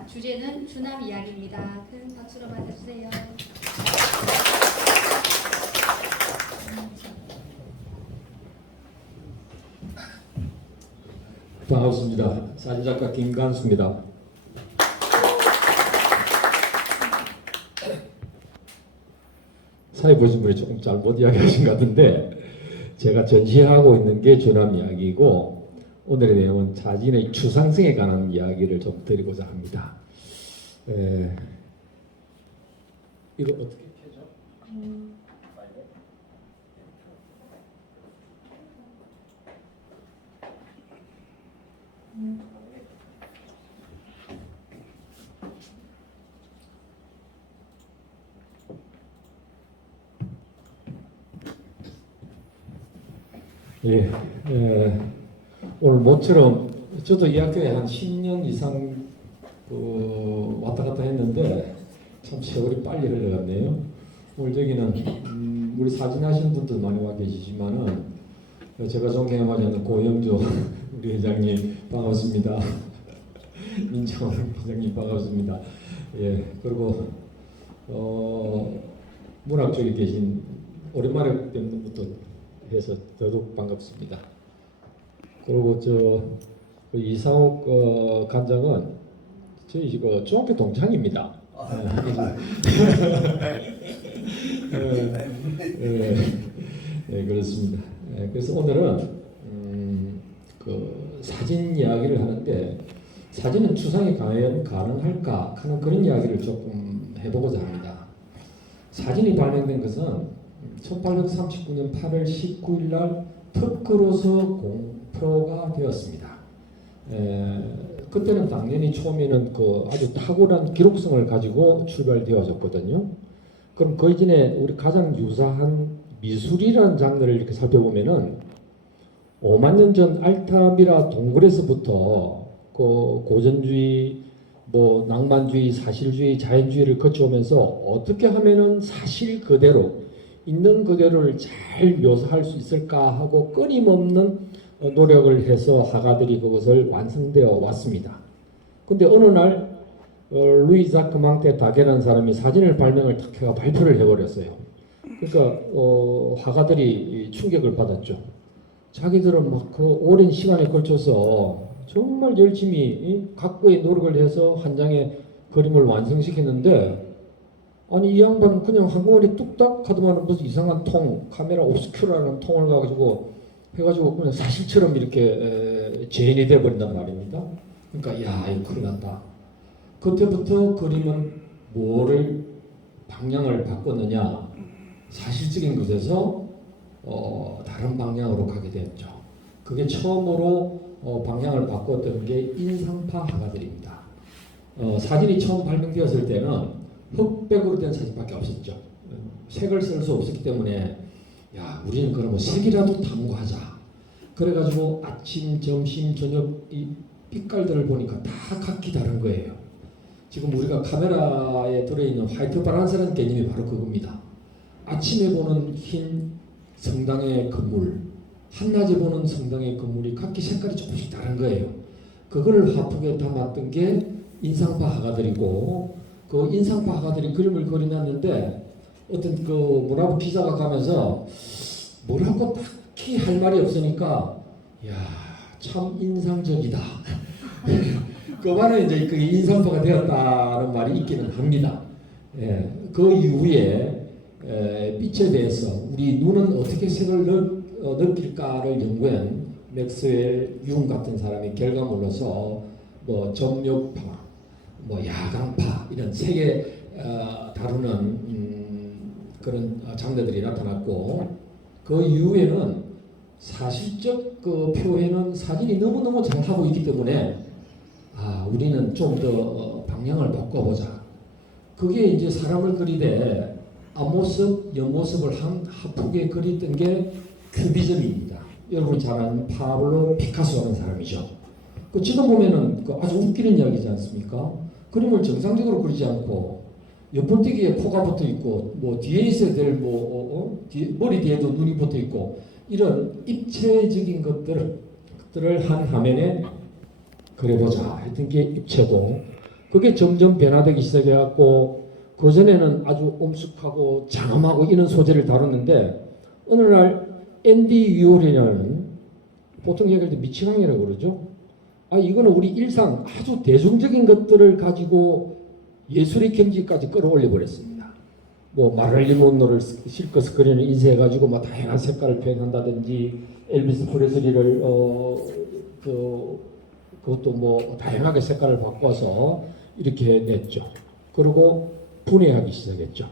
있습니다. 주제는 주남 이야기입니다. 큰 박수로 맞아주세요. 반갑습니다. 사진작가 김간수입니다. 사회 보신 분이 조금 잘못 이야기하신 것 같은데, 제가 전시하고 있는 게 주남 이야기이고, 오늘의 내용은 자진의 추상성에 관한 이야기를 좀 드리고자 합니다. 이거 어떻게 켜죠? 예, 오늘 모처럼 저도 이 학교에 한 10년 이상 왔다 갔다 했는데 참 세월이 빨리 흘러갔네요. 오늘 저기는 우리 사진 하시는 분들 많이 와 계시지만은 제가 존경하지 않는 고영조 우리 회장님 반갑습니다. 민정 회장님 반갑습니다. 예, 그리고 문학 쪽에 계신 오랜만에 뵙는 분도 해서 더더욱 반갑습니다. 그리고 이상욱 관장은 저희 중학교 동창입니다. 그렇습니다. 그래서 오늘은 사진 이야기를 하는데, 사진은 추상이 과연 가능할까 하는 그런 이야기를 조금 해보고자 합니다. 사진이 발명된 것은 1839년 8월 19일 날 특허로서 공표가 되었습니다. 그때는 당연히 처음에는 아주 탁월한 기록성을 가지고 출발되어졌거든요. 그럼 그 이전에 우리 가장 유사한 미술이라는 장르를 이렇게 살펴보면은 5만 년 전 알타미라 동굴에서부터 고전주의, 낭만주의, 사실주의, 자연주의를 거쳐오면서 어떻게 하면은 사실 그대로 있는 그대로를 잘 묘사할 수 있을까 하고 끊임없는 노력을 해서 화가들이 그것을 완성되어 왔습니다. 근데 어느 날 루이 자크 망테 다게라는 사람이 사진을 발명을 탁 해가 발표를 해버렸어요. 그러니까 화가들이 충격을 받았죠. 자기들은 막 오랜 시간에 걸쳐서 정말 열심히 각고의 노력을 해서 한 장의 그림을 완성시켰는데, 아니 이 양반은 그냥 한꺼번에 뚝딱 하더만 무슨 이상한 카메라 옵스큐라는 통을 가지고 해가지고 그냥 사실처럼 이렇게 재현이 돼버린단 말입니다. 그러니까 야, 이거 큰일 났다. 그때부터 그림은 뭐를 방향을 바꿨느냐, 사실적인 것에서 다른 방향으로 가게 됐죠. 그게 처음으로 방향을 바꿨던 게 인상파 화가들입니다. 사진이 처음 발명되었을 때는 흑백으로 된 사진밖에 없었죠. 색을 쓸 수 없었기 때문에 야, 우리는 그러면 색이라도 탐구하자. 그래가지고 아침, 점심, 저녁 이 빛깔들을 보니까 다 각기 다른 거예요. 지금 우리가 카메라에 들어있는 화이트 바란스라는 개념이 바로 그겁니다. 아침에 보는 흰 성당의 건물, 한낮에 보는 성당의 건물이 각기 색깔이 조금씩 다른 거예요. 그걸 화풍에 담았던 게 인상파 화가들이고, 그 인상파 화가들이 그림을 그려놨는데 어떤 문화부 기자가 가면서 뭐라고 딱히 할 말이 없으니까 야, 참 인상적이다. 그 말은 이제 그게 인상파가 되었다는 말이 있기는 합니다. 그 이후에 빛에 대해서 우리 눈은 어떻게 색을 느낄까를 연구한 맥스웰 융 같은 사람이 결과물로서 점력파, 야광파 이런 색에 다루는 그런 장르들이 나타났고, 그 이후에는 사실적 표현은 사진이 너무너무 잘하고 있기 때문에 우리는 좀 더 방향을 바꿔보자. 그게 이제 사람을 그리되 앞모습, 옆모습을 하프게 그렸던 게 큐비즘입니다. 여러분 잘 아는 파블로 피카소라는 사람이죠. 지금 보면은 아주 웃기는 이야기지 않습니까? 그림을 정상적으로 그리지 않고 옆번뜨기에 코가 붙어 있고 뒤에 있어야 될 머리 뒤에도 눈이 붙어 있고 이런 입체적인 것들을 한 화면에 그려보자 했던 게 입체고, 그게 점점 변화되기 시작해갖고 그전에는 아주 엄숙하고 장엄하고 이런 소재를 다뤘는데 어느 날 앤디 위홀이라는 보통 얘기할 때 미치광이라고 그러죠. 아 이거는 우리 일상 아주 대중적인 것들을 가지고 예술의 경지까지 끌어올려 버렸습니다. 뭐 마릴린 monroe를 실컷 그리는 인쇄해 가지고 막 다양한 색깔을 표현한다든지 엘비스 프레슬리를 그것도 뭐 다양하게 색깔을 바꿔서 이렇게 냈죠. 그리고 분해하기 시작했죠.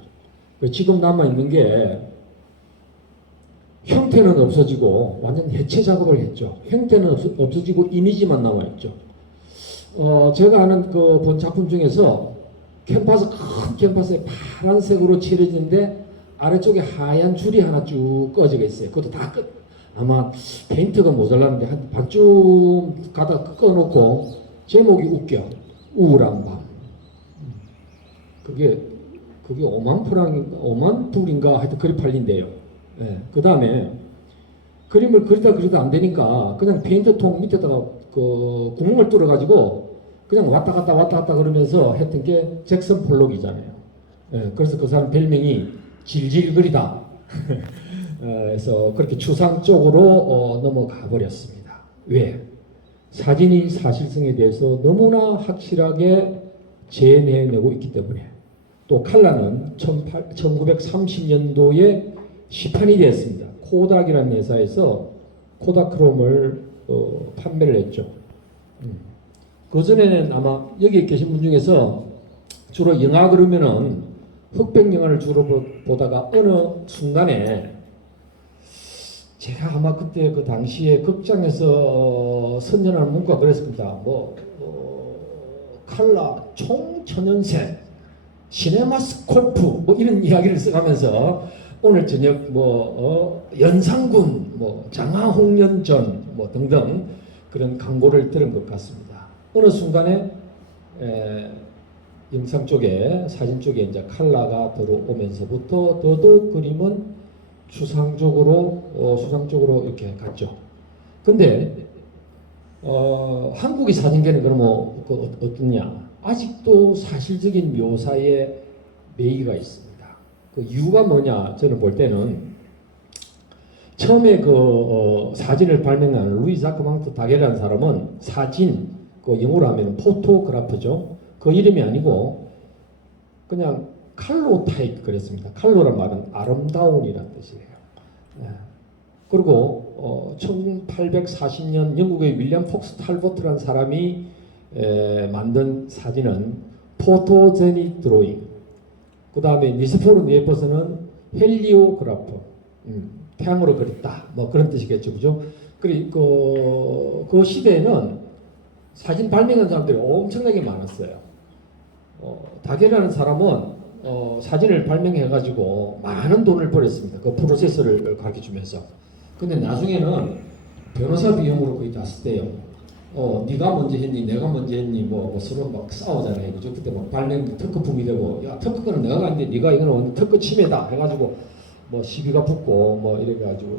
지금 남아 있는 게 형태는 없어지고 완전 해체 작업을 했죠. 형태는 없어지고 이미지만 남아 있죠. 제가 아는 그 본 작품 중에서 캔버스 큰 캔버스에 파란색으로 칠해진데 아래쪽에 하얀 줄이 하나 쭉 꺼져 있어요. 그것도 다 아마 페인트가 모자랐는데 한 반쯤 가다 꺼놓고 제목이 웃겨. 우울한 밤. 그게 5만 불인가 하여튼 그리 팔린대요. 예. 그 다음에 그림을 그리다 안 되니까 그냥 페인트통 밑에다가 그 구멍을 뚫어 가지고 그냥 왔다 갔다 그러면서 했던 게 잭슨 폴록이잖아요. 예. 그래서 그 사람 별명이 질질 그리다. 그래서 그렇게 추상 쪽으로 넘어가 버렸습니다. 왜? 사진이 사실성에 대해서 너무나 확실하게 재내내고 있기 때문에. 또 칼라는 1930년도에 시판이 되었습니다. 코닥이라는 회사에서 코다크롬을 판매를 했죠. 그전에는 아마 여기 계신 분 중에서 주로 영화 그러면은 흑백 영화를 주로 보다가 어느 순간에 제가 아마 그때 그 당시에 극장에서 선전하는 문구가 그랬습니다. 칼라 총천연색 시네마스코프 뭐 이런 이야기를 써가면서 오늘 저녁 연상군 장하홍련전 등등 그런 광고를 들은 것 같습니다. 어느 순간에 영상 쪽에 사진 쪽에 이제 칼라가 들어오면서부터 더더욱 그림은 추상적으로 이렇게 갔죠. 근데 한국의 사진계는 그러면 어떠냐? 아직도 사실적인 묘사에 매이가 있습니다. 그 이유가 뭐냐? 저는 볼 때는 처음에 사진을 발명한 루이 자크망트 다게라는 사람은 사진, 영어로 하면 포토그래퍼죠. 그 이름이 아니고 그냥 칼로타입 그랬습니다. 칼로란 말은 아름다운이라는 뜻이에요. 네. 그리고 1840년 영국의 윌리엄 폭스 탈보트라는 사람이 만든 사진은 포토제닉 드로잉. 그 다음에 니스포르 니에퍼스는 헬리오그라프. 태양으로 그렸다. 그런 뜻이겠죠, 그죠? 그리고 그 시대에는 사진 발명한 사람들이 엄청나게 많았어요. 다게라는 사람은 사진을 발명해가지고 많은 돈을 벌였습니다. 그 프로세스를 가르쳐주면서. 근데 나중에는 변호사 비용으로 거의 다 썼대요. 네가 먼저 했니, 내가 먼저 했니, 서로 막 싸우잖아요, 그죠? 그때 막 발명 특허품이 되고, 야 특허권은 내가 갔는데 네가 이거는 특허 침해다 해가지고 시비가 붙고 이래가지고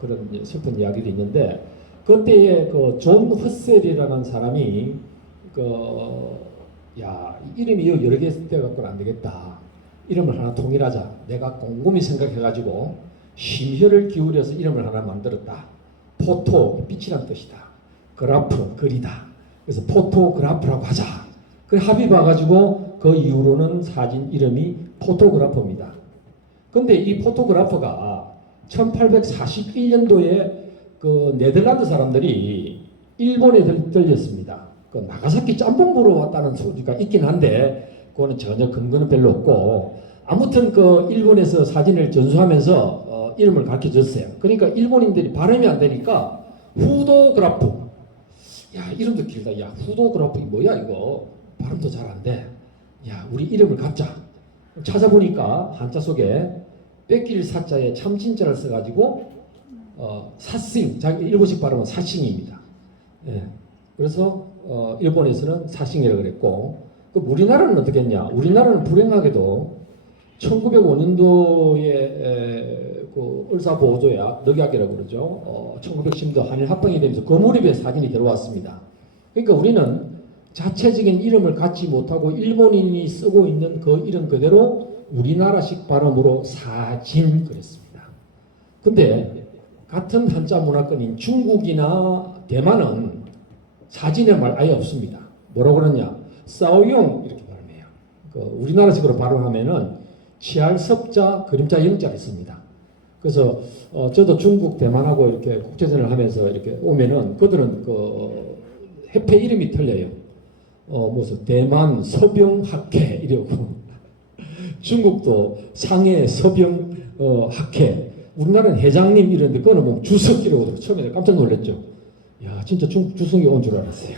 그런 슬픈 이야기도 있는데 그때에 그 존 허셀이라는 사람이 이름이 여러 개 돼갖고는 안 되겠다. 이름을 하나 통일하자. 내가 곰곰이 생각해가지고 심혈을 기울여서 이름을 하나 만들었다. 포토, 빛이란 뜻이다. 그래프, 그리다. 그래서 포토그래프라고 하자. 그래 합의 봐가지고 그 이후로는 사진 이름이 포토그래퍼입니다. 근데 이 포토그래퍼가 1841년도에 그 네덜란드 사람들이 일본에 들렸습니다. 그 나가사키 짬뽕 보러 왔다는 소리가 있긴 한데 그거는 전혀 근거는 별로 없고 아무튼 그 일본에서 사진을 전수하면서 이름을 가르쳐 줬어요. 그러니까 일본인들이 발음이 안 되니까 후도그래프. 야 이름도 길다. 야 후도그래프 뭐야 이거 발음도 잘 안 돼. 야 우리 이름을 갖자. 찾아보니까 한자 속에 뺏길 사자에 참진자를 써가지고 사싱, 자기 일본식 발음은 사싱입니다. 예. 그래서 일본에서는 사싱이라고 그랬고 우리나라는 어떻게 했냐? 우리나라는 불행하게도 1905년도에 그 을사보호조약, 늑약이라고 그러죠. 1910도 한일 합방이 되면서 거무립의 사진이 들어왔습니다. 그러니까 우리는 자체적인 이름을 갖지 못하고 일본인이 쓰고 있는 그 이름 그대로 우리나라식 발음으로 사진 그랬습니다. 근데 같은 한자 문화권인 중국이나 대만은 사진의 말 아예 없습니다. 뭐라고 그러냐? 싸오용 이렇게 발음해요. 우리나라식으로 발음하면은 치알섭자 그림자 영자를 씁니다. 그래서 저도 중국 대만하고 이렇게 국제전을 하면서 이렇게 오면은 그들은 그 해패 이름이 틀려요. 무슨 대만 서병학회 이러고 중국도 상해 서병 학회, 우리나라는 회장님 이런데 그거는 뭐 주석이라고 처음에 깜짝 놀랐죠. 야 진짜 중국 주석이 온 줄 알았어요.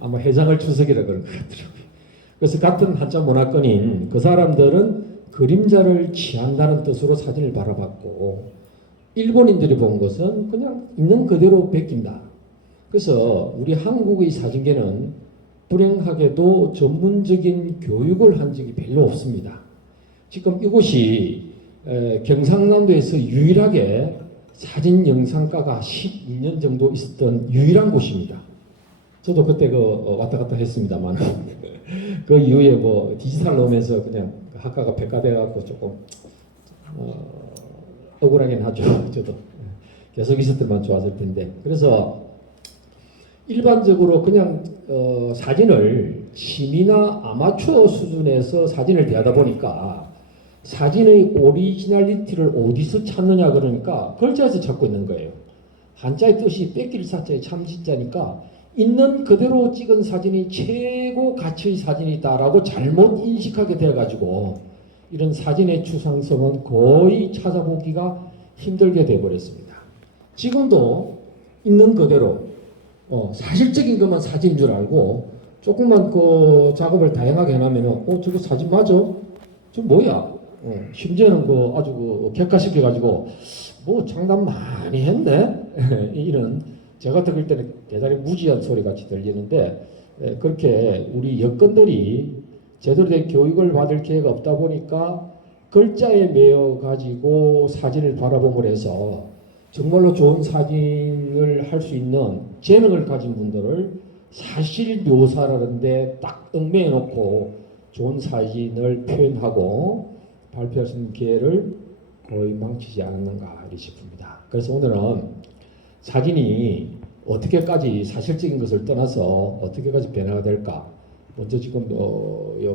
아마 회장을 주석이라 그런 것 같더라고요. 그래서 같은 한자 문화권인 그 사람들은 그림자를 취한다는 뜻으로 사진을 바라봤고 일본인들이 본 것은 그냥 있는 그대로 베낀다. 그래서 우리 한국의 사진계는 불행하게도 전문적인 교육을 한 적이 별로 없습니다. 지금 이곳이 경상남도에서 유일하게 사진 영상과가 12년 정도 있었던 유일한 곳입니다. 저도 그때 왔다 갔다 했습니다만 그 이후에 뭐 디지털 오면서 그냥 학과가 백과돼 갖고 조금 억울하긴 하죠. 저도 계속 있었더만 좋았을 텐데. 그래서 일반적으로 그냥 사진을 취미나 아마추어 수준에서 사진을 대하다 보니까 사진의 오리지널리티를 어디서 찾느냐 그러니까 글자에서 찾고 있는 거예요. 한자의 뜻이 뺏길 사자의 참지자니까 있는 그대로 찍은 사진이 최고 가치의 사진이다라고 잘못 인식하게 되어가지고 이런 사진의 추상성은 거의 찾아보기가 힘들게 되어버렸습니다. 지금도 있는 그대로 사실적인 것만 사진인 줄 알고 조금만 그 작업을 다양하게 해놓으면 저거 사진 맞아? 저 뭐야? 심지어는 아주 객관시켜가지고 뭐 장난 많이 했네? 이런 제가 들을 때는 대단히 무지한 소리 같이 들리는데 그렇게 우리 여건들이 제대로 된 교육을 받을 기회가 없다 보니까 글자에 매여 가지고 사진을 바라봄을 해서 정말로 좋은 사진을 할 수 있는 재능을 가진 분들을 사실 묘사라는데 딱 얽매여 놓고 좋은 사진을 표현하고 발표할 수 있는 기회를 거의 망치지 않았는가 싶습니다. 그래서 오늘은 사진이 어떻게까지 사실적인 것을 떠나서 어떻게까지 변화가 될까? 먼저 지금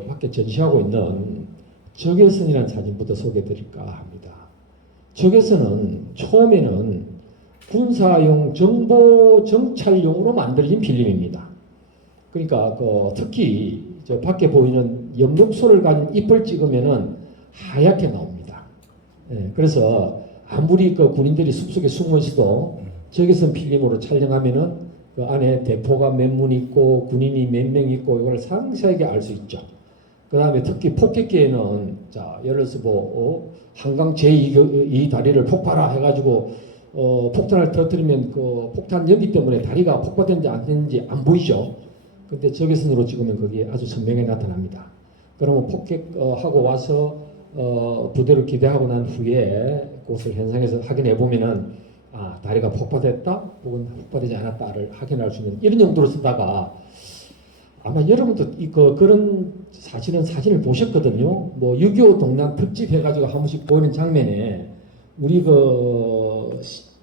밖에 전시하고 있는 적외선이라는 사진부터 소개해 드릴까 합니다. 적외선은 처음에는 군사용 정보 정찰용으로 만들어진 필름입니다. 그러니까 특히 저 밖에 보이는 염록소를 가진 잎을 찍으면은 하얗게 나옵니다. 그래서 아무리 군인들이 숲속에 숨어 있어도 적외선 필름으로 촬영하면은 그 안에 대포가 몇 문 있고 군인이 몇 명 있고 이걸 상세하게 알 수 있죠. 그 다음에 특히 폭격기에는 예를 들어서 한강 제2 다리를 폭발하 해가지고 폭탄을 터뜨리면 그 폭탄 연기 때문에 다리가 폭발됐는지 안 됐는지 안 보이죠. 근데 적외선으로 찍으면 그게 아주 선명하게 나타납니다. 그러면 폭격하고 와서 부대를 기대하고 난 후에 그것을 현상에서 확인해 보면은 다리가 폭발됐다 혹은 폭발되지 않았다를 확인할 수 있는 이런 용도로 쓰다가 아마 여러분도 그런 사진을 보셨거든요. 6.25 동란 특집 해가지고 한 번씩 보이는 장면에 우리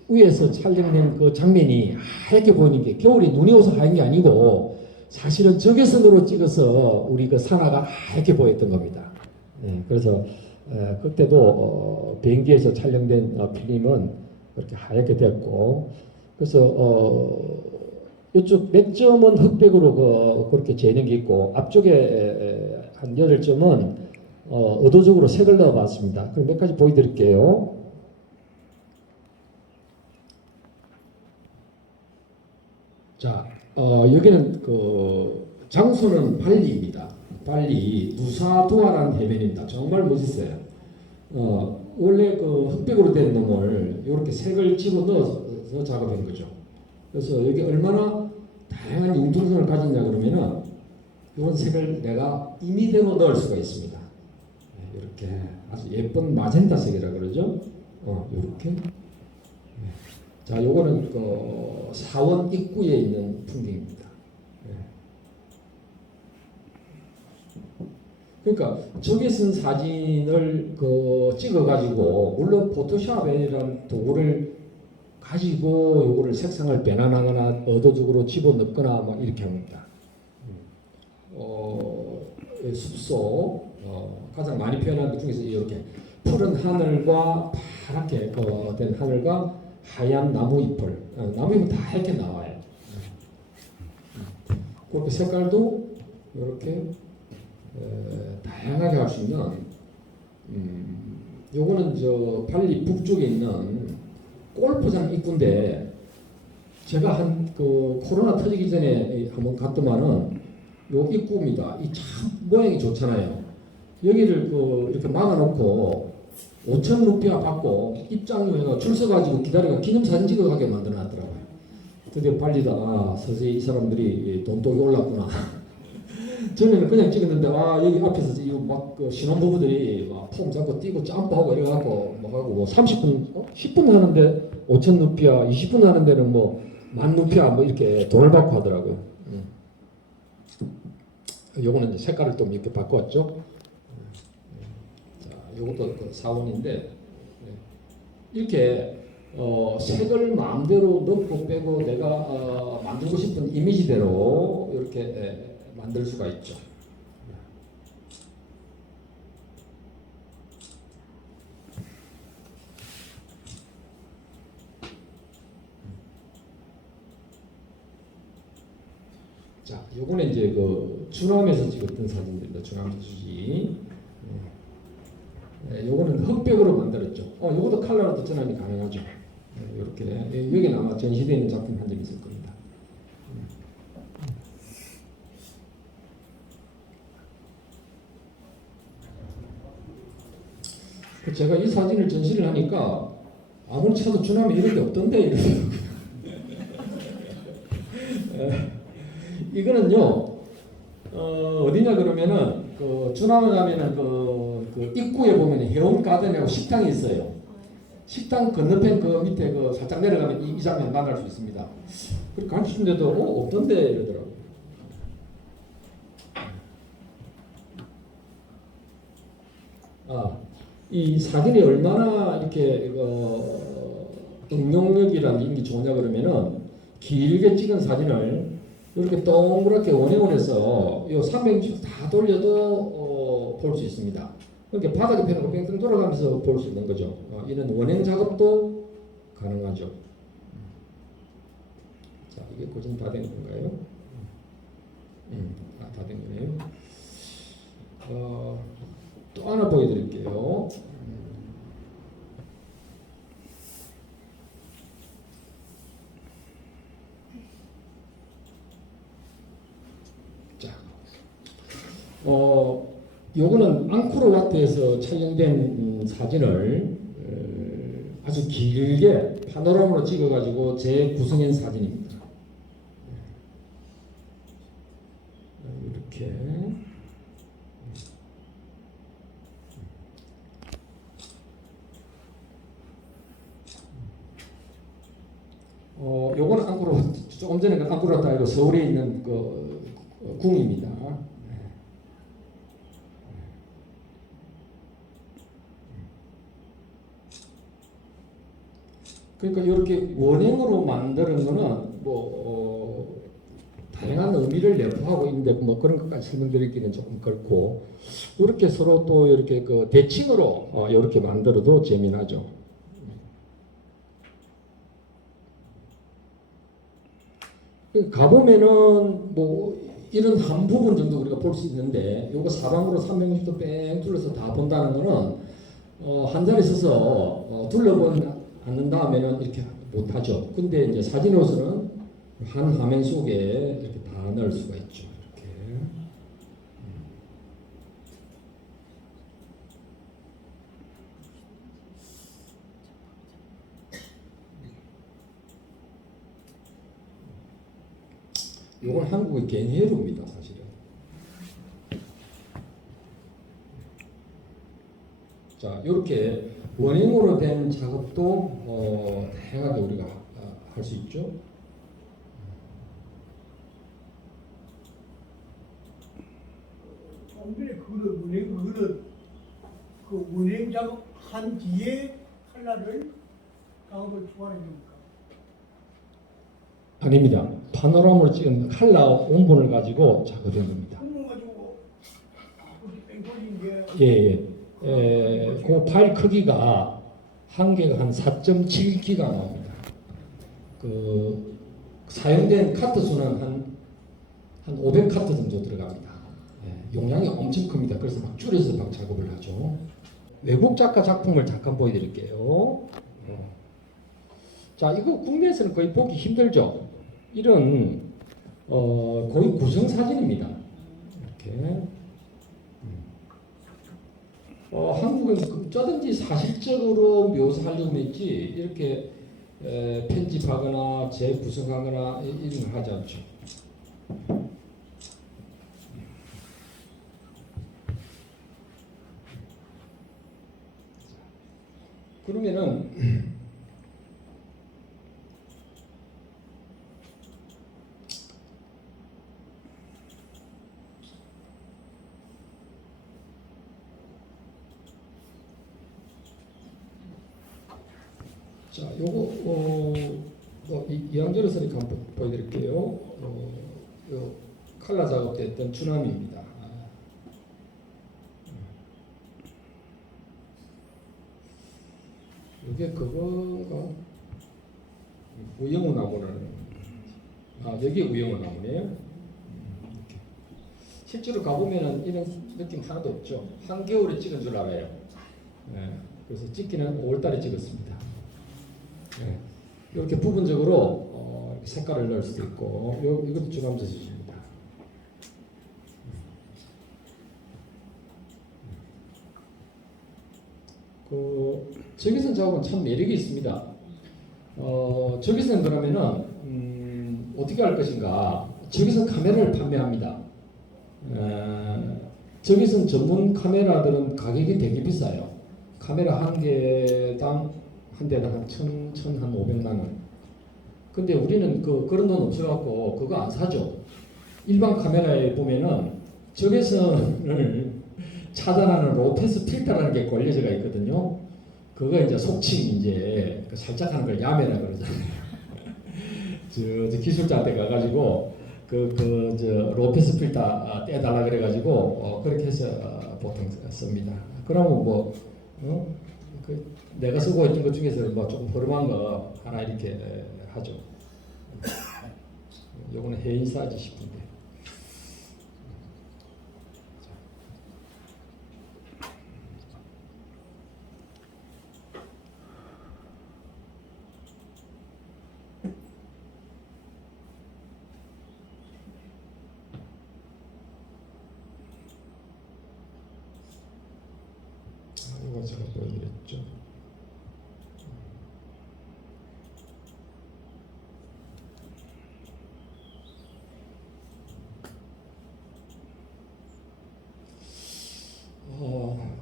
위에서 촬영된 그 장면이 하얗게 보이는 게 겨울에 눈이 와서 하얀 게 아니고 사실은 적외선으로 찍어서 우리 산하가 하얗게 보였던 겁니다. 그래서 그때도 비행기에서 촬영된 필름은 그렇게 하얗게 됐고, 그래서 이쪽 몇 점은 흑백으로 그렇게 재는 게 있고 앞쪽에 한 8점은 의도적으로 색을 넣어봤습니다. 그럼 몇 가지 보여드릴게요. 자, 여기는 장소는 발리입니다. 발리 누사두아라는 해변입니다. 정말 멋있어요. 원래 흑백으로 된 놈을 이렇게 색을 집어 넣어서 작업한 거죠. 그래서 여기 얼마나 다양한 융통성을 가졌냐 그러면은 이런 색을 내가 임의대로 넣을 수가 있습니다. 이렇게 아주 예쁜 마젠다 색이라 그러죠. 이렇게. 자, 요거는 사원 입구에 있는 풍경입니다. 그러니까 저게 쓴 사진을 그 찍어가지고 물론 포토샵이라는 도구를 가지고 요거를 색상을 변환하거나 의도적으로 집어넣거나 막 이렇게 합니다. 숲속 가장 많이 표현하는 것 중에서 이렇게 푸른 하늘과 파랗게 된 하늘과 하얀 나무 잎을 나무 잎은 다 하얗게 나와요. 그렇게 색깔도 이렇게 다양하게 할 수 있는 요거는 저 발리 북쪽에 있는 골프장 입구인데 제가 한 그 코로나 터지기 전에 한번 갔더만은 요 입구입니다. 이 참 모양이 좋잖아요. 여기를 그 이렇게 막아놓고 5천 루피아 받고 입장료가 줄 서가지고 기다려가 기념사진 찍어가게 만들어놨더라고요. 드디어 발리다 서서히 이 사람들이 돈독이 올랐구나. 전에는 그냥 찍었는데 여기 앞에서 이거 막그 신혼부부들이 막 폼 잡고 뛰고 점프하고 이래갖고 뭐 하고 뭐 30분 10분 하는데 5천 루피아 20분 하는 데는 뭐 1만 루피아 뭐 이렇게 돈을 받고 하더라고요. 요거는 이제 색깔을 좀 이렇게 바꿨죠. 자, 요것도 그 사원인데 이렇게 색을 마음대로 넣고 빼고 내가 만들고 싶은 이미지대로 이렇게 만들 수가 있죠. 자, 요거는 이제 그 주남에서 찍었던 사진들입니다. 주남 수지. 요거는 흑백으로 만들었죠. 요것도 컬러로도 전환이 가능하죠. 이렇게 여기는 아마 전시되어 있는 작품 한 점 있을 겁니다. 제가 이 사진을 전시를 하니까 아무리 찾아도 주남에 이런 게 없던데 이러더라고요. 이거는요 어디냐 그러면은 그 주남에 가면은 그 입구에 보면 해운 가든이라고 식당이 있어요. 식당 건너편 그 밑에 그 살짝 내려가면 이 장면 만날 수 있습니다. 그렇게 가르치는데도 없던데 이러더라고요. 이 사진이 얼마나 이렇게 응용력이라는 게 좋냐 그러면은 길게 찍은 사진을 이렇게 동그랗게 원형을 해서 요 360도 다 돌려도 볼 수 있습니다. 그러니까 바닥에 펴놓고 뺑뺑 돌아가면서 볼 수 있는 거죠. 이런 원형 작업도 가능하죠. 자, 이게 고정 다 된 건가요? 다 된 거네요. 또 하나 보여드릴게요. 자, 요거는 앙코르와트에서 촬영된 사진을 아주 길게 파노라마로 찍어가지고 재구성한 사진입니다. 이렇게. 요거는 앙코르와트, 조금 전에 그 앙코르와트 아니고 서울에 있는 그 궁입니다. 그러니까 이렇게 원형으로 만드는 거는 다양한 의미를 내포하고 있는데 뭐 그런 것까지 설명드리기는 조금 그렇고 이렇게 서로 또 이렇게 그 대칭으로 이렇게 만들어도 재미나죠. 가보면은 뭐 이런 한 부분 정도 우리가 볼 수 있는데 요거 사방으로 360도 뺑 둘러서 다 본다는 거는 한 자리 서서 둘러본 않는 다음에는 이렇게 못하죠. 근데 이제 사진으로서는 한 화면 속에 이렇게 다 넣을 수가 있죠. 이렇게. 이건 한국의 gen해로입니다, 사실은. 자, 이렇게 원형으로 된 작업도 다양하게 우리가 할 수 있죠. 방금에 그거를 원형으로 프레임 작업한 뒤에 칼라를 작업을 추가해 줍니까? 아닙니다. 파노라마로 찍은 칼라 원본을 가지고 작업한 겁니다. 한번 가지고 그렇게 뺑소리인 게 그 파일 크기가 한 개가 한 4.7기가 나옵니다. 그 사용된 카트 수는 한 500카트 정도 들어갑니다. 용량이 엄청 큽니다. 그래서 막 줄여서 막 작업을 하죠. 외국 작가 작품을 잠깐 보여드릴게요. 자, 이거 국내에서는 거의 보기 힘들죠. 이런 거의 구성 사진입니다. 이렇게. 한국은 어쩌든지 사실적으로 묘사하려고 했지 이렇게 편집하거나 재구성하거나 이런 걸 하지 않죠. 그러면은 자, 요거 이양저로서 이렇게 한번 보여드릴게요. 요 칼라 작업됐던 주남입니다. 이게 그거가 우영우 나무라는 여기 우영우 나무네요. 이렇게. 실제로 가보면은 이런 느낌 하나도 없죠. 한겨울에 찍은 줄 알아요. 그래서 찍기는 5월달에 찍었습니다. 이렇게 부분적으로 색깔을 넣을 수도 있고 이것도 주감자 수준입니다. 그 적외선 작업은 참 매력이 있습니다. 적외선 그러면은 어떻게 할 것인가? 적외선 카메라를 판매합니다. 적외선 전문 카메라들은 가격이 되게 비싸요. 카메라 한 대당 한 1,500만 원. 근데 우리는 그런 돈 없어갖고 그거 안 사죠. 일반 카메라에 보면은 적외선을 차단하는 로페스 필터라는 게 걸려져가 있거든요. 그거 이제 속칭 이제 살짝 하는 걸 야매라 그러잖아요. 저 기술자한테 가가지고 저 로페스 필터 떼달라 그래가지고 그렇게 해서 보통 씁니다. 그러면 뭐 내가 쓰고 있던 것 중에서 뭐 조금 허름한 거 하나 이렇게 하죠. 요거는 해인 사이즈 싶은데. 이거 제가 보여드렸죠.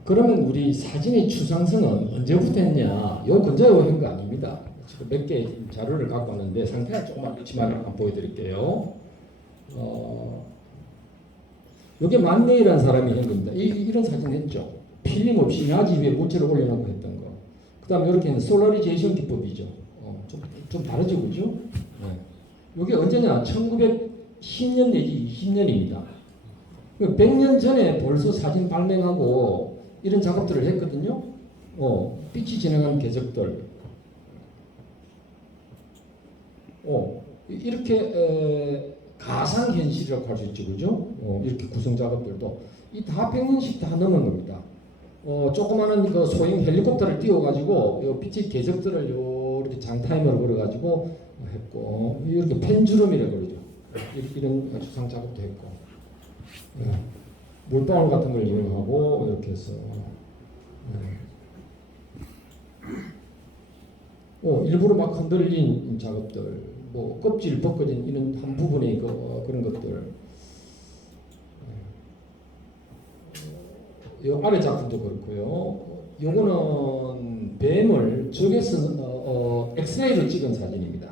그러면 우리 사진의 추상선은 언제부터 했냐? 요 근자에 오는 거 아닙니다. 지금 몇 개 자료를 갖고 왔는데 상태가 조금만 그렇지만 한번 보여드릴게요. 요게 만네이라는 사람이 한 겁니다. 이런 사진 했죠. 필름 없이 야지 위에 물체를 올려놓고 했던 거. 그 다음에 이렇게는 솔라리제이션 기법이죠. 좀 다르죠, 그죠? 이게 언제냐? 1910년 내지 20년입니다. 100년 전에 벌써 사진 발명하고 이런 작업들을 했거든요. 빛이 지나가는 궤적들. 이렇게 가상현실이라고 할 수 있죠, 그죠? 이렇게 구성 작업들도 이 다 100년씩 다 넘은 겁니다. 조그마한 그 소형 헬리콥터를 띄워가지고 요 빛의 궤적들을 이렇게 장타임으로 걸어가지고 했고 이렇게 펜주름이라고 그러죠. 이런 주상 작업도 했고 물방울 같은 걸 이용하고 이렇게 해서 일부러 막 흔들린 작업들, 뭐 껍질 벗겨진 이런 한 부분의 그런 것들. 이 아래 작품도 그렇고요. 요거는 뱀을 적외선 엑스레이로 찍은 사진입니다.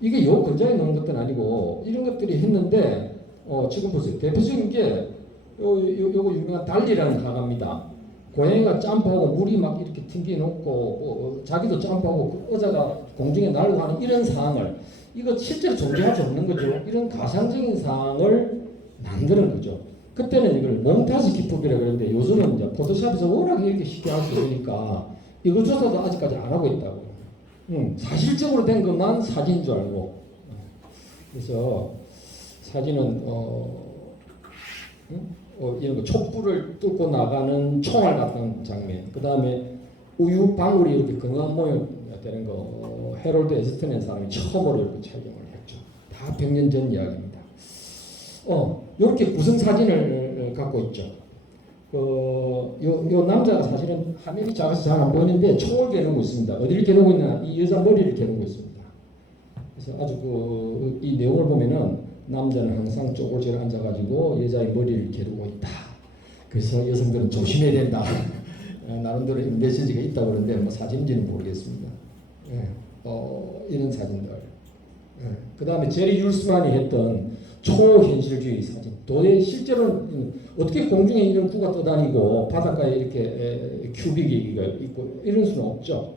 이게 요 근자에 넣은 것들은 아니고 이런 것들이 했는데 지금 보세요. 대표적인 게 요거 유명한 달리라는 화가입니다. 고양이가 점프하고 물이 막 이렇게 튕겨놓고 자기도 점프하고 그 의자가 공중에 날고 하는 이런 상황을 이거 실제로 존재할 수 없는 거죠. 이런 가상적인 상황을 만드는 거죠. 그때는 이걸 몽타주 기법이라고 그러는데 요즘은 이제 포토샵에서 워낙 이렇게 쉽게 할 수 있으니까 이것조차도 아직까지 안 하고 있다고. 사실적으로 된 것만 사진인 줄 알고. 그래서 사진은 이런 거 촛불을 뚫고 나가는 총알 같은 장면, 그 다음에 우유 방울이 이렇게 건강 모양 되는 거 해롤드 에스턴이라는 사람이 처음으로 이렇게 촬영을 했죠. 다 100년 전 이야기입니다. 이렇게 구성 사진을 갖고 있죠. 요 남자가 사실은 화면이 작아서 잘 안 보이는데 총을 겨누고 있습니다. 어디를 겨누고 있나? 이 여자 머리를 겨누고 있습니다. 그래서 아주 이 내용을 보면은 남자는 항상 쪼글쪼글 앉아가지고 여자의 머리를 겨누고 있다. 그래서 여성들은 조심해야 된다. 나름대로 메시지가 있다고 그러는데 뭐 사진인지는 모르겠습니다. 이런 사진들. 그 다음에 제리 율스만이 했던 초현실주의 사진. 도대체 실제로는 어떻게 공중에 이런 구가 떠다니고 바닷가에 이렇게 큐빅이 있고 이럴 수는 없죠.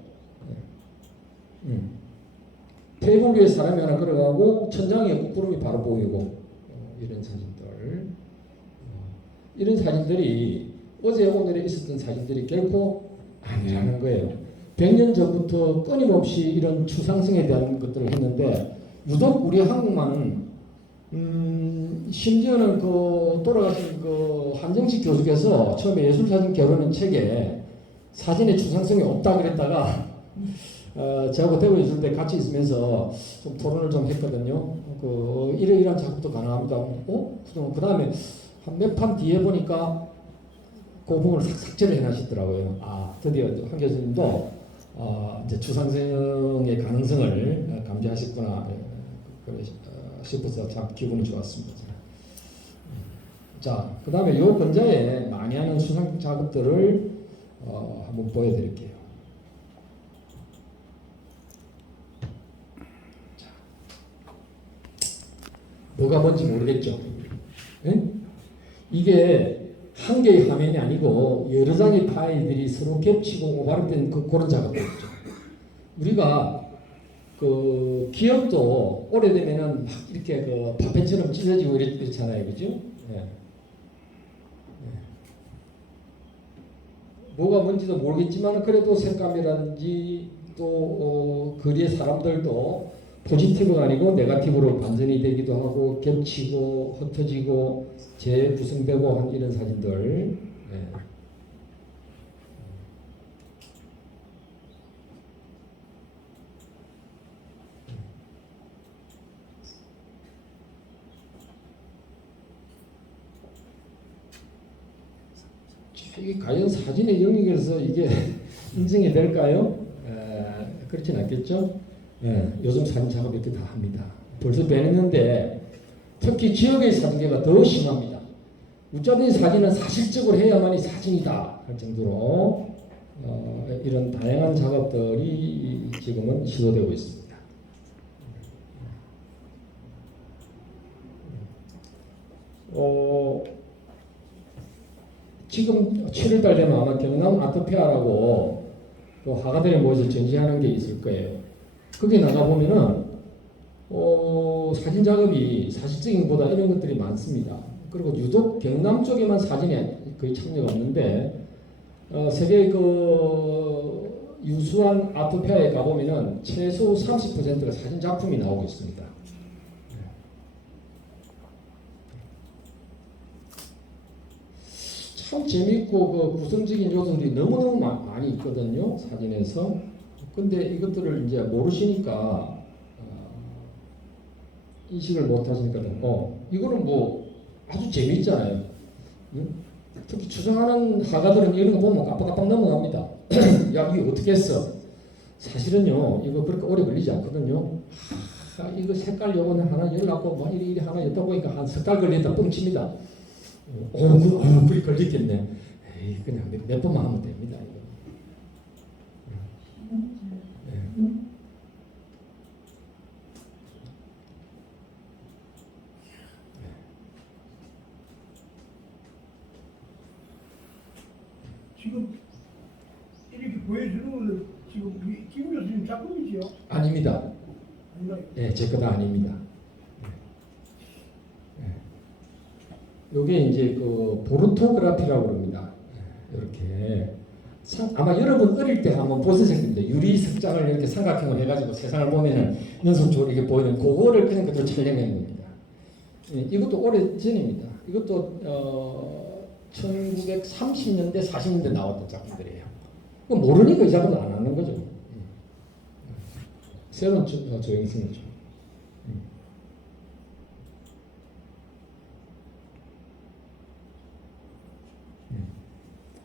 테이블 위에 사람이 하나 걸어가고 천장에 구름이 바로 보이고 이런 사진들. 이런 사진들이 어제 오늘에 있었던 사진들이 결코 아니라는 거예요. 100년 전부터 끊임없이 이런 추상성에 대한 것들을 했는데 유독 우리 한국만은 심지어는 그 돌아가신 그 한정식 교수께서 처음에 예술사진 결혼은 책에 사진의 추상성이 없다 그랬다가 저하고 대구에 있을 때 같이 있으면서 좀 토론을 좀 했거든요. 이러이러한 작업도 가능합니다. 그 다음에 한 몇 판 뒤에 보니까 그 부분을 삭제를 해놨시더라고요. 드디어 한 교수님도 이제 추상성의 가능성을 감지하셨구나 싶어서 참 기분이 좋았습니다. 자, 그 다음에 요 근자에 많이 하는 추상 작업들을 한번 보여드릴게요. 자, 뭐가 뭔지 모르겠죠? 네? 이게 한 개의 화면이 아니고 여러 장의 파일들이 서로 겹치고 오버랩된 그런 작업들이죠. 우리가 그 기억도 오래되면은 막 이렇게 그 파편처럼 찢어지고 이렇잖아요, 그죠? 네. 뭐가 뭔지도 모르겠지만 그래도 색감이라든지 또 거리의 사람들도 포지티브가 아니고 네거티브로 반전이 되기도 하고 겹치고 흩어지고 재구성되고 한 이런 사진들. 이게 과연 사진의 영역에서 이게 인정이 될까요? 그렇진 않겠죠? 요즘 사진 작업 이렇게 다 합니다. 벌써 배냈는데 특히 지역의 사진계가 더 심합니다. 우짜된 사진은 사실적으로 해야만이 사진이다 할 정도로 이런 다양한 작업들이 지금은 시도되고 있습니다. 지금 7월달 되면 아마 경남 아트페어라고 또 화가들이 모여서 전시하는 게 있을 거예요. 거기 나가보면은 사진 작업이 사실적인 보다 이런 것들이 많습니다. 그리고 유독 경남 쪽에만 사진이 거의 참여가 없는데 세계 그 유수한 아트페어에 가보면은 최소 30%가 사진 작품이 나오고 있습니다. 참 재미있고 그 구성적인 요소들이 너무너무 많이 있거든요, 사진에서. 근데 이것들을 이제 모르시니까 인식을 못 하시니까 이거는 뭐 아주 재미있잖아요. 특히 추상하는 화가들은 이런 거 보면 깜빡깜빡 넘어갑니다. 야, 이거 어떻게 했어? 사실은요, 이거 그렇게 오래 걸리지 않거든요. 이거 색깔 요거는 하나 열갖고 뭐 이리 하나 였다 보니까 한 석 달 걸린다 뻥칩니다. 그리 걸리겠네. 에이, 그냥 몇 번만 하면 됩니다. 이거. 지금 이렇게 보여주는 거는 지금 우리 김 교수님 작품이지요? 아닙니다. 아닌가요? 네, 제 거 다 아닙니다. 요게 이제 그 보르토그라피라고 그럽니다. 이렇게 아마 여러분 어릴 때 한번 보셨을 텐데 유리 석장을 이렇게 삼각형을 해가지고 세상을 보면은 연속적으로 이렇게 보이는 그거를 그냥 그대로 촬영한 겁니다. 이것도 오래 전입니다. 이것도 1930년대 40년대 나왔던 작품들이에요. 모르니까 이 작업을 안 하는 거죠. 새로운 조형성이죠.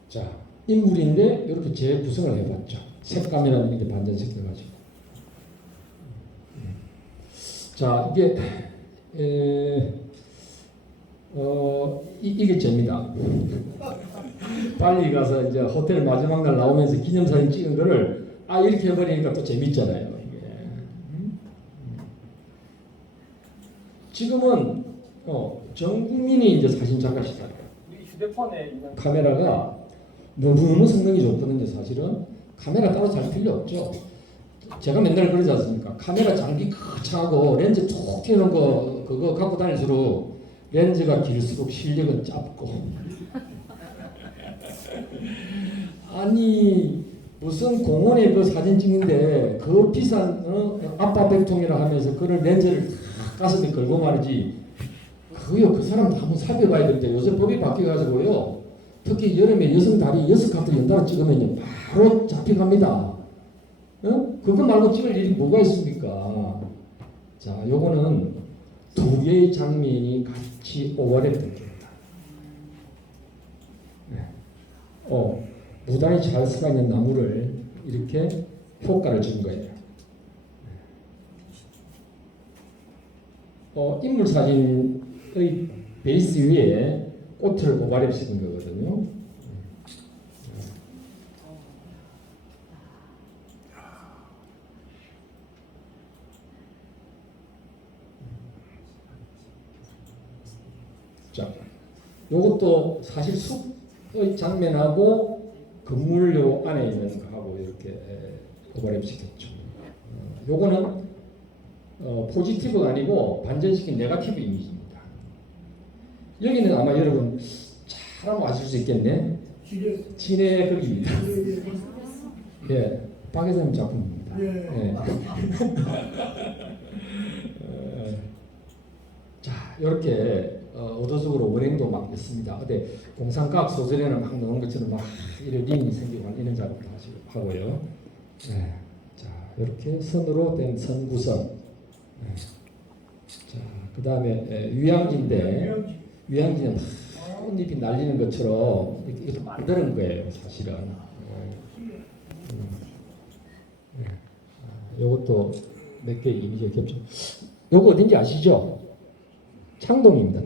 자, 인물인데 이렇게 재구성을 해봤죠. 색감이라는 이렇게 반전시켜가지고. 자, 이게 이게 재미다. 빨리 가서 이제 호텔 마지막 날 나오면서 기념사진 찍은 거를 이렇게 해버리니까 또 재밌잖아요. 이게. 지금은 전 국민이 이제 사진 작가시잖아요. 휴대폰에 있는 카메라가 너무너무 성능이 좋거든요. 사실은 카메라 따로 살 필요 없죠. 제가 맨날 그러지 않습니까? 카메라 장비 거창하고 렌즈 툭 튀는 거 그거 갖고 다닐수록 렌즈가 길수록 실력은 짧고 아니 무슨 공원에 그 사진 찍는데 그 비싼 아빠 백통이라 하면서 그걸 렌즈를 다 가슴에 걸고 말이지 그요 그 사람도 한번 살펴봐야 되는데 요새 법이 바뀌어가지고요 특히 여름에 여성 다리 6카트 연달아 찍으면요 바로 잡혀갑니다. 그거 말고 찍을 일이 뭐가 있습니까? 자, 요거는 두 개의 장면이 같이 오버랩 됩니다. 무단히 잘 수가 있는 나무를 이렇게 효과를 준 거예요. 인물 사진의 베이스 위에 꽃을 오버랩 시킨 거거든요. 자, 요것도 사실 숲의 장면하고 건물요 안에 있는 거하고 이렇게 오버랩 시켰죠. 요거는 포지티브가 아니고 반전시킨 네거티브 이미지입니다. 여기는 아마 여러분 잘 아실 수 있겠네. 진해 극입니다. 예, 박예선 작품입니다. 예. 자, 이렇게 의도적으로 원행도 막 있습니다. 근데 공상과학 소설에는 막 나오는 것처럼 막 이런 링이 생기고 이런 작업도 하고요. 네. 자, 이렇게 선으로 된 선 구성. 네. 자, 그 다음에 위양지인데 위양지는 막 꽃잎이 날리는 것처럼 이렇게 만드는 거예요, 사실은. 이것도 몇 개 이미지가 겹쳐. 요거 어딘지 아시죠? 창동입니다.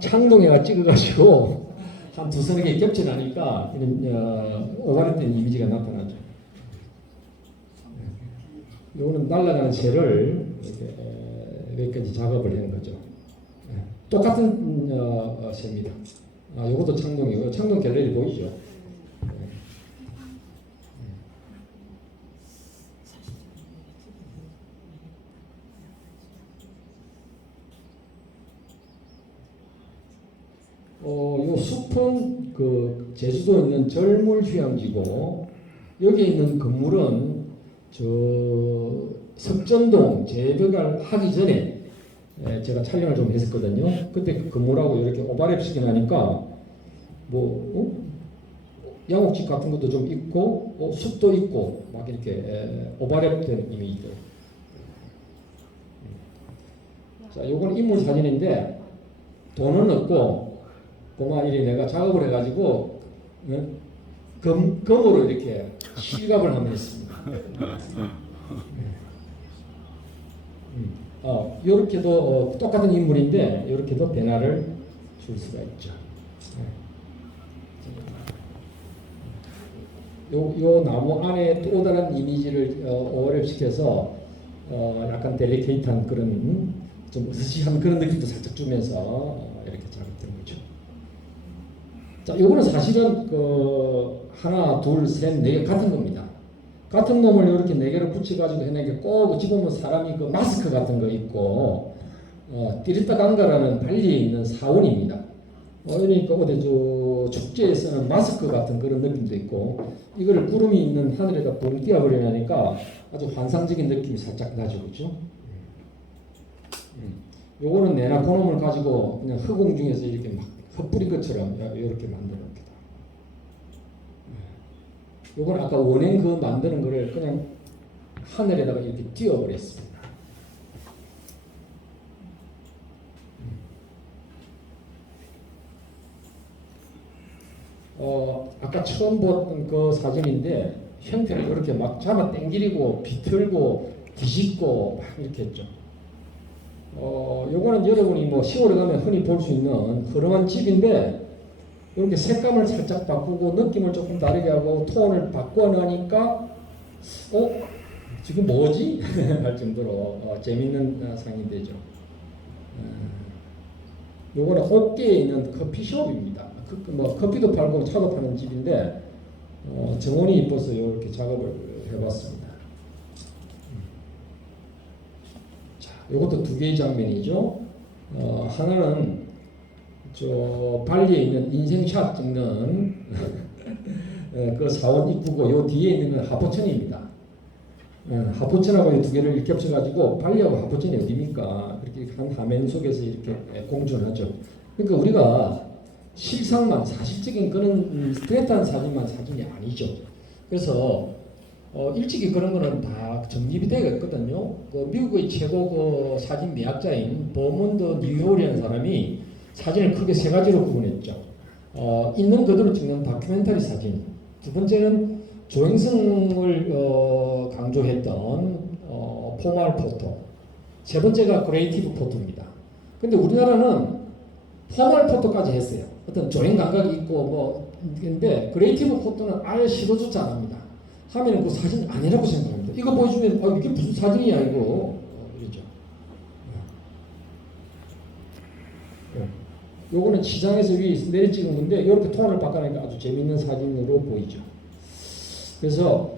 창동에가 찍어가지고 한 두서너 개 겹쳐나니까 이런 오버랩된 이미지가 나타나죠. 요거는 날아가는 새를 이렇게 몇 가지 작업을 하는 거죠. 똑같은 새입니다. 요것도 창동이고요. 창동 갤러리 보이죠? 요 숲은 그 제주도에 있는 절물 휴양지고 여기 있는 건물은 저 석전동 재개발 하기 전에 제가 촬영을 좀 했었거든요. 그때 그 건물하고 이렇게 오버랩 시켜나니까 양옥집 같은 것도 좀 있고 숲도 있고 막 이렇게 오버랩된 이미지들. 자, 요건 인물 사진인데 돈은 없고 그만 이리 내가 작업을 해가지고 금으로 이렇게 실갑을 한번 했습니다. 이렇게도 똑같은 인물인데 이렇게도 변화를 줄 수가 있죠. 요 나무 안에 또 다른 이미지를 오버랩 시켜서 약간 델리케이트한 그런 좀 으스시한 그런 느낌도 살짝 주면서 이렇게 작업된 거죠. 자, 요거는 사실은 그 하나, 둘, 셋, 네 개 같은 겁니다. 같은 놈을 이렇게 네 개를 붙여가지고 해내게 꼭 집으면 사람이 그 마스크 같은 거 입고 띠리따 강가라는 발리에 있는 사원입니다. 그러니까 어디 저 축제에서는 마스크 같은 그런 느낌도 있고 이걸 구름이 있는 하늘에다 붕 띄어버리니까 아주 환상적인 느낌이 살짝 나죠, 그죠? 요거는 내나 그놈을 가지고 그냥 허공 중에서 이렇게 막 흩뿌린 것처럼 이렇게 만드는 겁니다. 요건 아까 원행 그 만드는 거를 그냥 하늘에다가 이렇게 띄어버렸습니다. 아까 처음 본 그 사진인데 형태를 이렇게 막 잡아 당기고 비틀고 뒤집고 막 이렇게 했죠. 요거는 여러분이 뭐 시골에 가면 흔히 볼 수 있는 허름한 집인데 이렇게 색감을 살짝 바꾸고 느낌을 조금 다르게 하고 톤을 바꿔나니까 지금 뭐지? 할 정도로 재밌는 상이 되죠. 요거는 옥계에 있는 커피숍입니다. 뭐 커피도 팔고 차도 파는 집인데 정원이 이뻐서 이렇게 작업을 해봤습니다. 자, 이것도 두 개의 장면이죠. 하나는 저 발리에 있는 인생샷 찍는 그 사원 입구고 요 뒤에 있는 건 하포천입니다. 하포천하고 이 두 개를 이렇게 겹쳐가지고 발리하고 하포천이 어디입니까? 그렇게 한 화면 속에서 이렇게 공존하죠. 그러니까 우리가 실상만 사실적인 그런 스트레이트한 사진이 아니죠. 그래서 일찍이 그런 거는 다 정립이 되어 있거든요. 그 미국의 최고 그 사진 미학자인 버몬드 뉴홀이라는 사람이 사진을 크게 세 가지로 구분했죠. 있는 그대로 찍는 다큐멘터리 사진. 두 번째는 조행성을 강조했던 포멀 포토. 세 번째가 크리에이티브 포토입니다. 근데 우리나라는 포멀 포토까지 했어요. 어떤 조행 감각이 있고 뭐 근데 크리에이티브 포토는 아예 시도조차 안 합니다. 하면 그 사진 아니라고 생각합니다. 이거 보여주면 이게 무슨 사진이야 이거 이러죠. 요거는 시장에서 위에서 내려 찍은 건데 이렇게 톤을 바꿔내니까 아주 재밌는 사진으로 보이죠. 그래서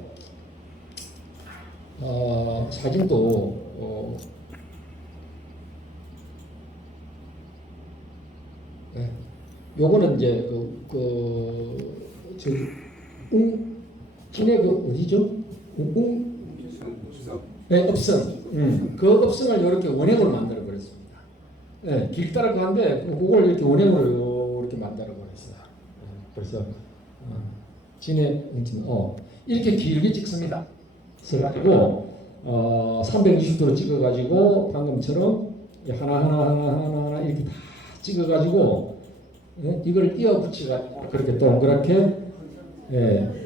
사진도 요거는 이제 진해 그 어디죠? 네, 업성. 그 업성을 이렇게 원형으로 만들어 버렸습니다. 네, 길다란 가는데 그걸 이렇게 원형으로 이렇게 만들어 버렸어요. 그래서 진해 이렇게 길게 찍습니다. 그래가지고 360도로 찍어가지고 방금처럼 하나 이렇게 다 찍어가지고 이걸 이어 붙이가 그렇게 동그랗게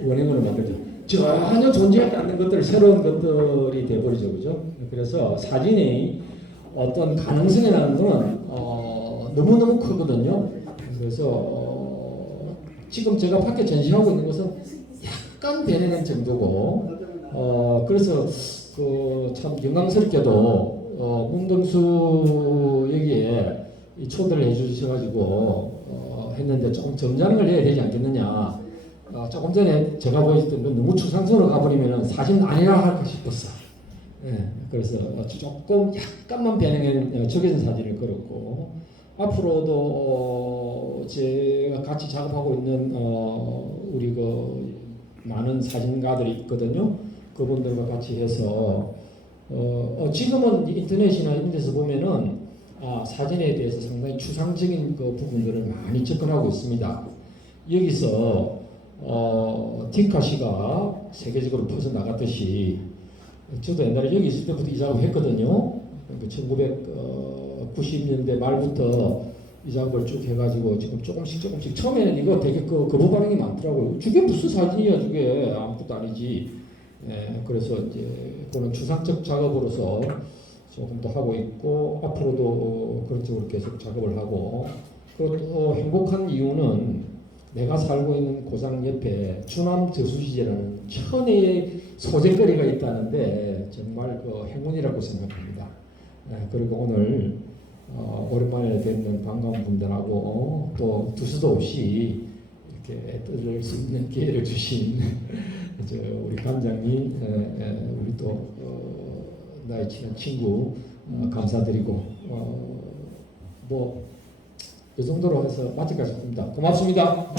원형으로 만들죠. 전혀 존재하지 않는 것들 새로운 것들이 돼버리죠, 그죠? 그래서 사진이 어떤 가능성이라는 거는 너무너무 크거든요. 그래서 지금 제가 밖에 전시하고 있는 것은 약간 되는 정도고 그래서 참 영광스럽게도 문동수 여기에 초대를 해주셔가지고 했는데 조금 점잖은 해야 되지 않겠느냐. 조금 전에 제가 보였던 건 너무 추상적으로 가버리면 사진 아니라 할까 싶었어. 그래서 조금 약간만 변형한 적외선 사진을 걸었고 앞으로도 제가 같이 작업하고 있는 우리 그 많은 사진가들이 있거든요. 그분들과 같이 해서 지금은 인터넷이나 이런 데서 보면은 사진에 대해서 상당히 추상적인 그 부분들을 많이 접근하고 있습니다. 여기서 딩카시가 세계적으로 퍼져나갔듯이 저도 옛날에 여기 있을 때부터 이 작업을 했거든요. 1990년대 말부터 이 작업을 쭉 해가지고 지금 조금씩 처음에는 이거 되게 거부 반응이 많더라고요. 저게 무슨 사진이야 저게 아무것도 아니지. 그래서 이제 그런 추상적 작업으로서 조금 더 하고 있고 앞으로도 그런 쪽으로 계속 작업을 하고 또 행복한 이유는 내가 살고 있는 고장 옆에 주남 저수지라는 천혜의 소재거리가 있다는데 정말 행운이라고 생각합니다. 그리고 오늘 오랜만에 뵙는 반가운 분들하고 또 두서도 없이 이렇게 떠들 수 있는 기회를 주신 우리 감장님, 우리 또 나의 친한 친구 감사드리고 뭐 이 정도로 해서 마치겠습니다. 고맙습니다.